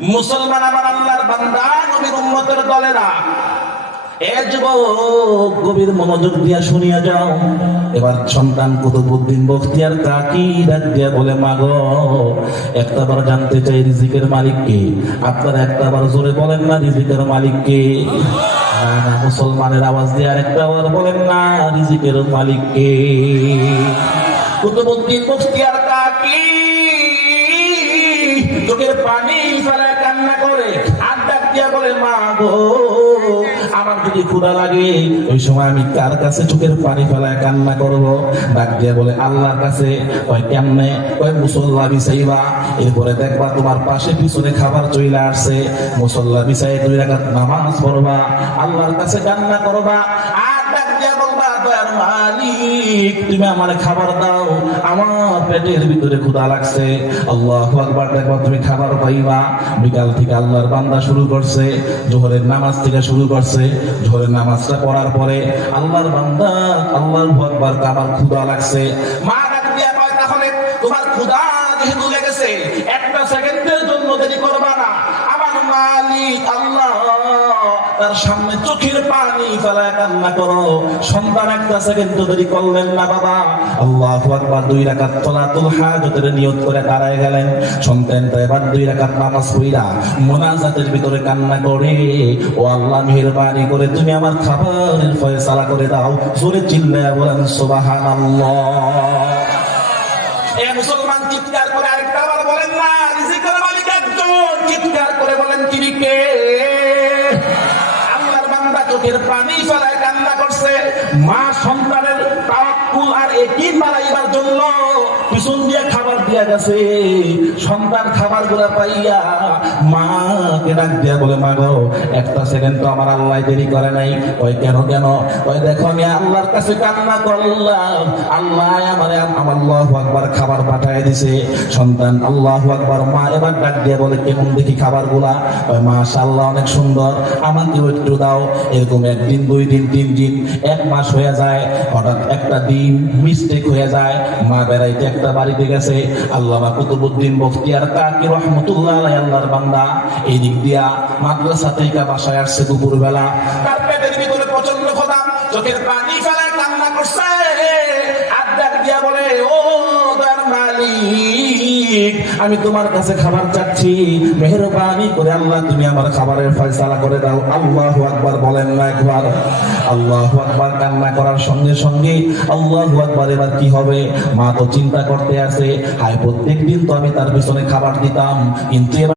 মুসলমান আমার আল্লাহর বান্দা, নবীর উম্মতের দলেরা, এ যুবক গভীর মনোযোগ দিয়া শুনিয়া যাও। এবার সন্তান কুতুবউদ্দিন বখতিয়ার কাকি ডাক দিয়া বলে, মা গো, একটাবার জানতে চাই রিজিকের মালিক কে? আপনারা একটাবার জোরে বলেন না রিজিকের মালিক কে? না, মুসলমানের আওয়াজ দিয়ে আর একটাবার বলেন না রিজিকের মালিক কে? কুতুবউদ্দিন বখতিয়ার কাকি চোখের পানি ফেলায় কান্না করে আর ডাক দিয়া বলে, মা গো, আমার যদি ক্ষুধা লাগে ওই সময় আমি কার কাছে চোখের পানি ফেলায় কান্না করবো? ডাক দিয়া বলে, আল্লাহর কাছে। কয় কেমনে? কয় মুসল্লা বিছাইবা, এরপরে দেখবা তোমার পাশে পিছনে খাবার চলে আসছে, মুসল্লা বিছাই 2 রাকাত নামাজ পড়বা, আল্লাহর কাছে কান্না করবা, আর ডাক দিয়া বলবা, দয়ার মালিক তুমি আমার খাবার দাও, আমার পেটের ভিতরে ক্ষুধা লাগছে। আল্লাহু আকবার। দেখবা তুমি খাবার পাইবা। বিকাল থেকে আল্লাহর বান্দা শুরু করছে, জোহরের নামাজ থেকে শুরু করছে। জোহরের নামাজটা পড়ার পরে আল্লাহর বান্দা আল্লাহু আকবার, আমার ক্ষুধা লাগছে। মা ডাক দিয়া কয়, তাহলে তোমার ক্ষুধা যেহেতু লেগেছে, একটা সেকেন্ডের জন্য দেরি করবা না, আমার মালিক আল্লাহ তার সামনে চোখের পানি ফেলায় কান্না করো। সন্তান একটা সেকেন্ড দেরি করলেন না বাবা। আল্লাহু আকবার। 2 রাকাত সালাতুল হাজতের নিয়ত করে দাঁড়ায় গেলেন। সন্তান তো এবার 2 রাকাত নামাজ পড়া মুনাজাতের ভিতরে কান্না করে, ও আল্লাহ মেহেরবানি করে তুমি আমার খাবারের ফয়সালা করে দাও। জোরে চিল্লায়া বলেন সুবহানাল্লাহ। এ মুসলমান চিৎকার করে আরেকটা বার বলেন না রিজিকের মালিক একজন। চিৎকার করে বলেন, তিনি কে? আল্লাহর বান্দা চোখের পানি ফেলায় কান্না করছে। মা সন্তানের তাওয়াক্কুল আর ইয়াকিন বাড়াইবার জন্য পিছন দিয়ে খাবার দিয়া গেছে। সন্তান খাবারগুলা পাইয়া মাকে ডাক দিয়া বলে, মা গো, একটা সেকেন্ড তো আমার আল্লাহ দেরি করে নাই। ওই কেন কেন? ওই দেখো আমি আল্লাহর কাছে কান্না করলাম, আল্লাহ আমারে আল্লাহু আকবার খাবার পাঠায় দিছে। সন্তান আল্লাহু আকবার। মা এবার ডাক দিয়া বলে, কেমন দেখি খাবারগুলা? ওই মাশাআল্লাহ অনেক সুন্দর, আমাকেও একটু দাও। এরকম 1 দিন 2 দিন 3 দিন 1 মাস হয়ে যায়। হঠাৎ একটা দিন মিস্টেক হয়ে যায়, মা বেড়াইতে একটা বাড়িতে গেছে। আল্লামা কুতুবউদ্দিন বখতিয়ার কাকি রহমতুল্লাহ আলাইহি আল্লাহর বান্দা এই দিক দিয়া মাদ্রাসা থেকে বাসায় আসছে দুপুরবেলা। তার পেটের ভিতরে প্রচন্ড ক্ষুধা, চোখের পানি ফেলায় কান্না করছে। আর ডাক দিয়া বলে, ও দয়ার মালিক, আমি তোমার কাছে খাবার চাচ্ছি, মেহেরবানি করে আল্লাহ তুমি আমার খাবারের ফয়সালা করে দাও। আল্লাহু আকবার বলেন না একবার? আল্লাহু আকবার। কান্না করার সঙ্গে সঙ্গে আল্লাহু আকবার। এবার কি হবে? মা তো চিন্তা করতে আছে, হায় প্রত্যেকদিন তো আমি তার পিছনে খাবার দিতাম, কিন্তু